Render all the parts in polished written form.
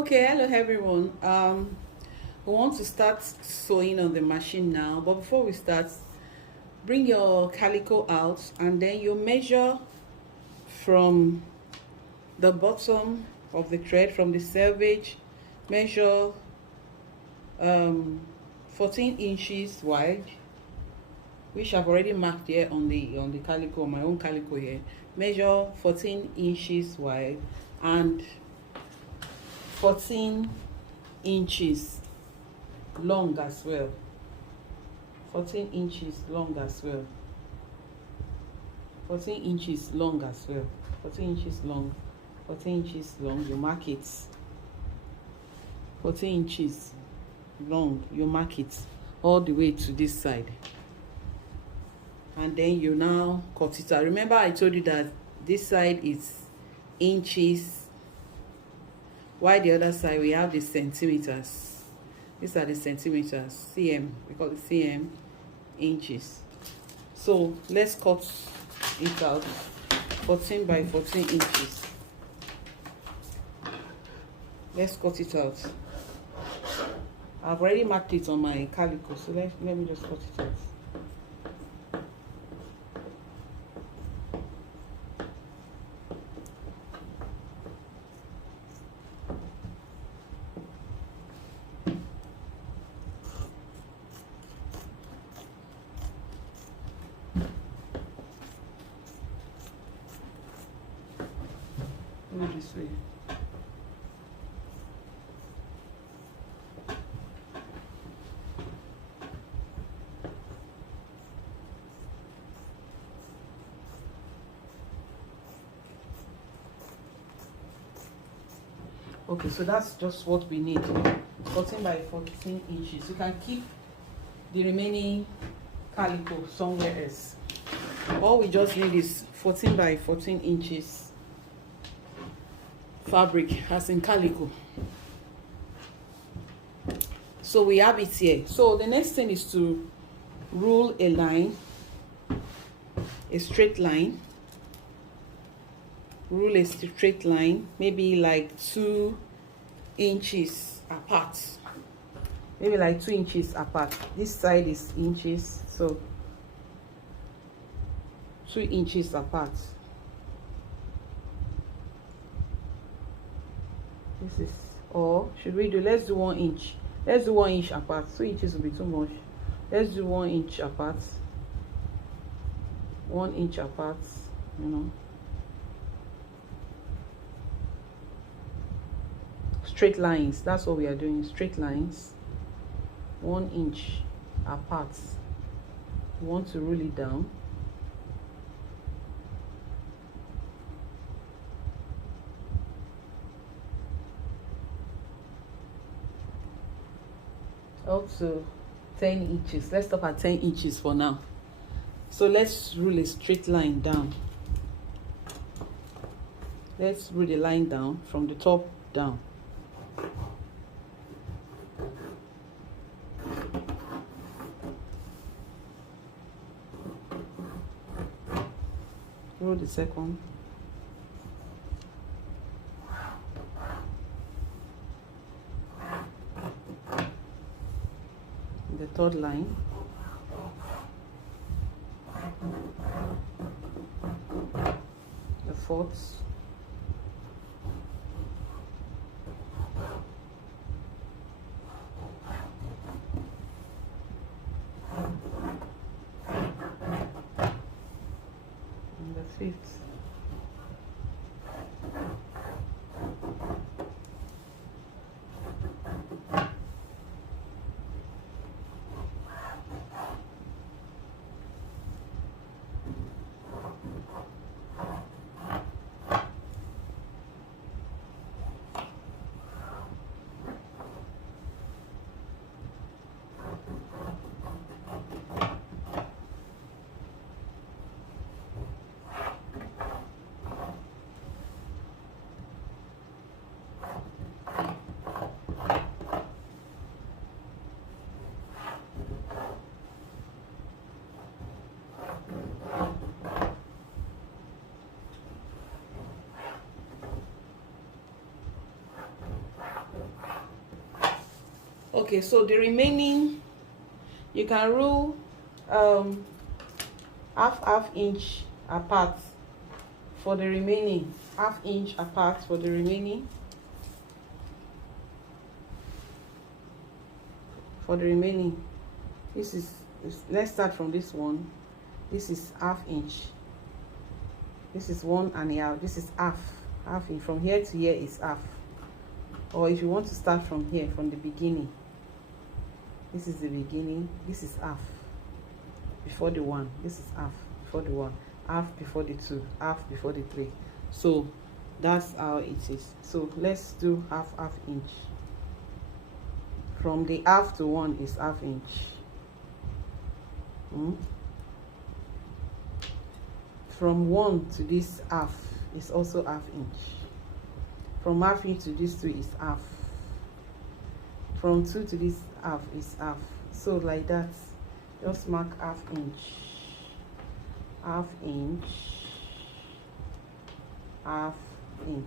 Okay, hello everyone. We want to start sewing on the machine now, but before we start, bring your calico out and then you measure from the bottom of the thread, from the selvage, measure 14 inches wide, which I've already marked here on the calico, my own calico here. Measure 14 inches wide and 14 inches long as well. 14 inches long as well. 14 inches long as well. 14 inches long. 14 inches long, you mark it. 14 inches long, you mark it all the way to this side. And then you now cut it out. Remember I told you that this side is inches, while the other side we have the centimeters. These are the centimeters, cm, we call it cm, inches. So let's cut it out. 14 by 14 inches. Let's cut it out. I've already marked it on my calico, so let me just cut it out. This way. Okay, so that's just what we need. 14 by 14 inches. You can keep the remaining calico somewhere else. All we just need is 14 by 14 inches fabric, as in calico. So we have it here. So the next thing is to rule a line, a straight line. Rule a straight line, maybe like 2 inches apart. Maybe like 2 inches apart. This side is inches, so 2 inches apart. This is, or should we do, let's do 1 inch. Let's do 1 inch apart. 2 inches will be too much. Let's do 1 inch apart. 1 inch apart, you know. Straight lines, that's what we are doing. Straight lines. 1 inch apart. You want to rule it down. Up to 10 inches. Let's stop at 10 inches for now. So let's rule a straight line down. Let's rule the line down from the top down. Rule the second. The third line. The fourth. And the fifth. Okay, so the remaining, you can rule half inch apart for the remaining, half inch apart for the remaining. This is, let's start from this one. This is half inch, this is 1.5, this is half inch. From here to here is half. Or if you want to start from here, from the beginning, this is the beginning, this is half before the 1, this is half before the 1, half before the 2, half before the 3. So that's how it is. So let's do half inch. From the half to 1 is half inch. From 1 to this half is also half inch. From half inch to this 2 is half. From 2 to this half is half. So like that, just mark half inch, half inch, half inch,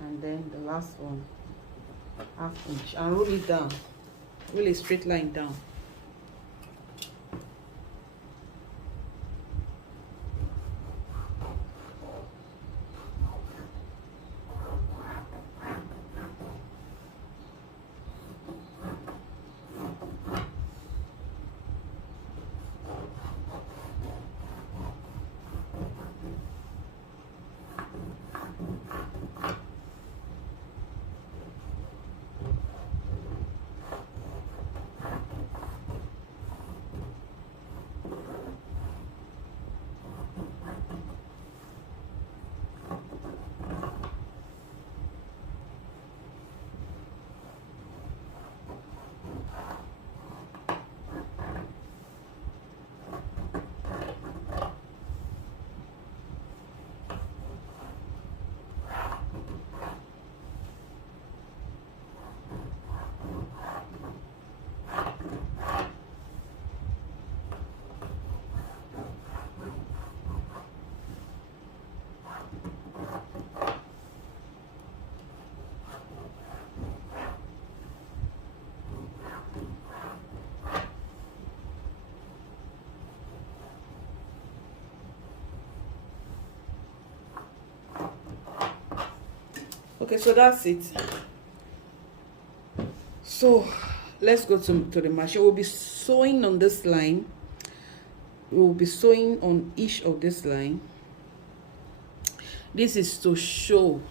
and then the last one, half inch, and roll it down, roll a straight line down. Okay, so that's it. So let's go to the machine. We'll be sewing on this line. We'll be sewing on each of this line. This is to show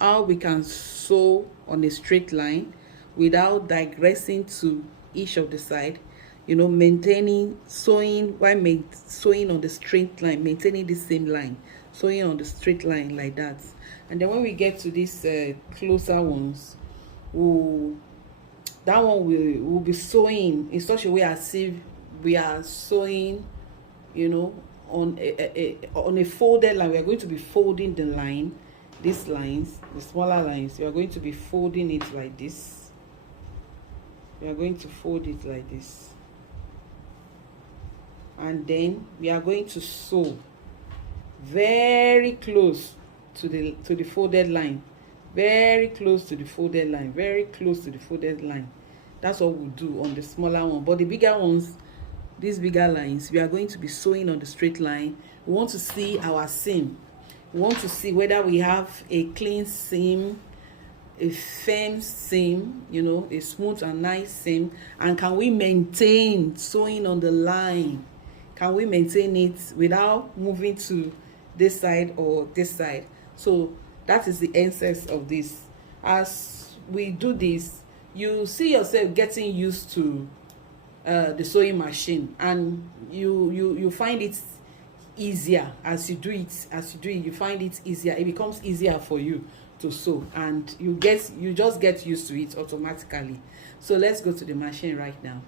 how we can sew on a straight line without digressing to each of the side, you know, maintaining sewing while sewing on the straight line, maintaining the same line, sewing on the straight line like that. And then when we get to these closer ones, we'll be sewing in such a way as if we are sewing, you know, on a folded line. We are going to be folding the line, these lines, the smaller lines. We are going to be folding it like this. We are going to fold it like this, and then we are going to sew very close to the folded line, very close to the folded line, very close to the folded line. That's what we'll do on the smaller one. But the bigger ones, these bigger lines, we are going to be sewing on the straight line. We want to see our seam. We want to see whether we have a clean seam, a firm seam, you know, a smooth and nice seam, and can we maintain sewing on the line? Can we maintain it without moving to this side or this side? So that is the essence of this. As we do this, you see yourself getting used to the sewing machine, and you find it easier as you do it. You find it easier. It becomes easier for you to sew, and you just get used to it automatically. So let's go to the machine right now.